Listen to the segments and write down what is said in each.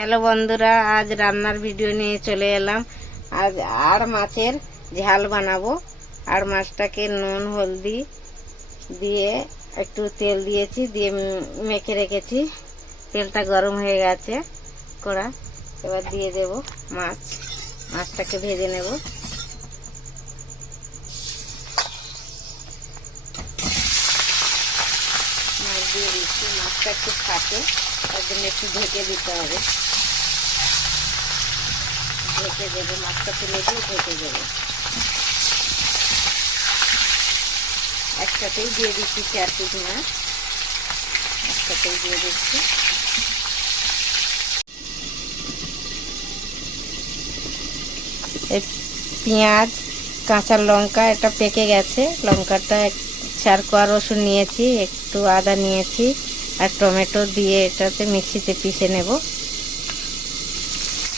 Hello বন্ধুরা, আজ রান্নার ভিডিও নিয়ে চলে এলাম। আজ আর মাছের ঝাল বানাবো। আর মাছটাকে নুন হলদি দিয়ে একটু তেল দিয়েছি, দিয়ে মেখে রেখেছি। তেলটা গরম হয়ে গেছে কড়া, এবার দিয়ে দেব মাছটাকে ভেজে নেব। মাছ দিয়ে দিচ্ছি, মাছটা একটু ফাটে, তার জন্য একটু ঢেকে দিতে হবে। ঢেকে দেবো, মাছটা তুলে দিয়ে ঢেকে দেবো। একসাথেই দিয়ে দিচ্ছি 4 পিস মাছ, একসাথেই দিয়ে দিচ্ছি। এই পেঁয়াজ কাঁচা লঙ্কা এটা পেকে গেছে, লঙ্কাটা 4 কোয়া রসুন নিয়েছি, একটু আদা নিয়েছি আর টমেটো দিয়ে এটাতে মিক্সিতে পিষে নেব।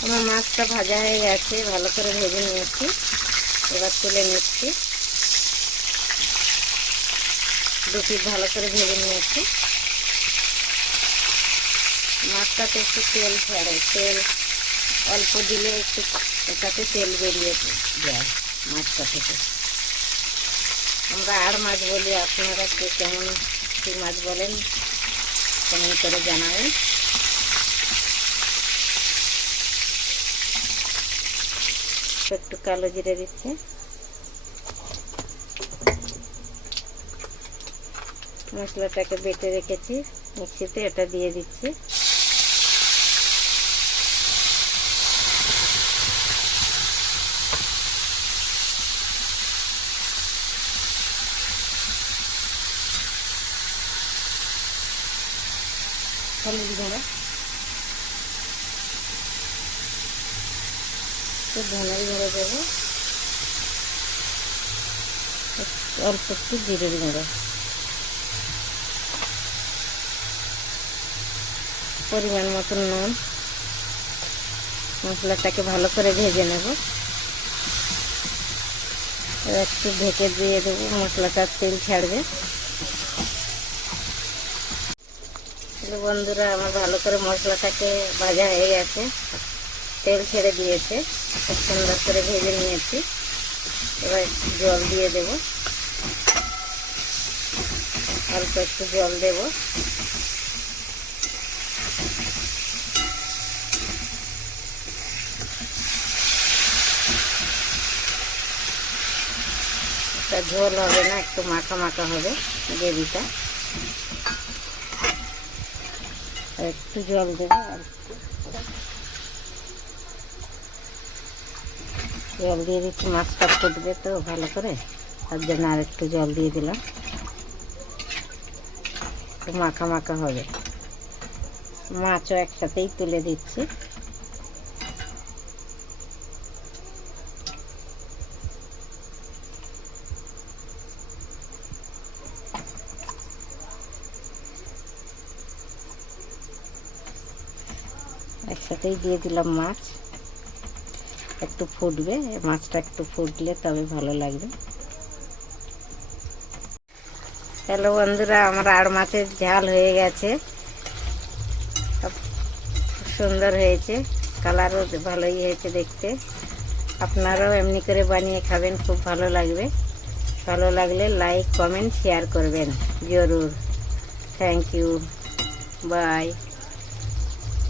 আমার মাছটা ভাজা হয়ে গেছে, ভালো করে ভেজে নিয়েছি, এবার তুলে নিচ্ছি। 2 পিস ভালো করে ভেজে নিয়েছি। মাছটাতে একটু তেল ছাড়ে, তেল অল্প দিলে একটু এটাতে তেল বেরিয়ে যায় মাছটা থেকে। আমরা আর মাছ বলি, আপনারা কে কেমন কী মাছ বলেন কমেন্ট করে জানাবেন। একটু কালো জিরে দিচ্ছে, মশলাটাকে বেটে রেখেছি মিক্সিতে, এটা দিয়ে দিচ্ছি। হলুদ গুঁড়ো, একটু ধনের গুঁড়ো দেবো, অল্প একটু জিরের গুঁড়ো, পরিমাণ মতন নুন। মশলাটাকে ভালো করে ভেজে নেব। এবার একটু ঢেকে দিয়ে দেবো, মশলাটার তেল ছাড়বে। বন্ধুরা, আমার ভালো করে মশলাটাকে ভাজা হয়ে গেছে, তেল ছেড়ে দিয়েছে, খুব সুন্দর করে ভেজে নিয়েছি। এবার জল দিয়ে দেব, অল্প একটু জল দেব। এটা ঝোল হবে না, একটু মাখা মাখা হবে গ্রেভিটা। একটু জল দেবো, আর জল দিয়ে দিচ্ছি। মাছটা ফুটবে তো ভালো করে, তার জন্য আর একটু জল দিয়ে দিলাম। একটু মাখা মাখা হবে। মাছও একসাথেই তুলে দিচ্ছি। একসাথেই দিয়ে দিলাম মাছ, একটু ফুটবে, মাছটা একটু ফুটলে তবে ভালো লাগবে। হ্যালো বন্ধুরা, আমার আর মাছের ঝাল হয়ে গেছে, খুব সুন্দর হয়েছে, কালারও ভালোই হয়েছে দেখতে। আপনারাও এমনি করে বানিয়ে খাবেন, খুব ভালো লাগবে। ভালো লাগলে লাইক কমেন্ট শেয়ার করবেন জরুর। Thank you, by.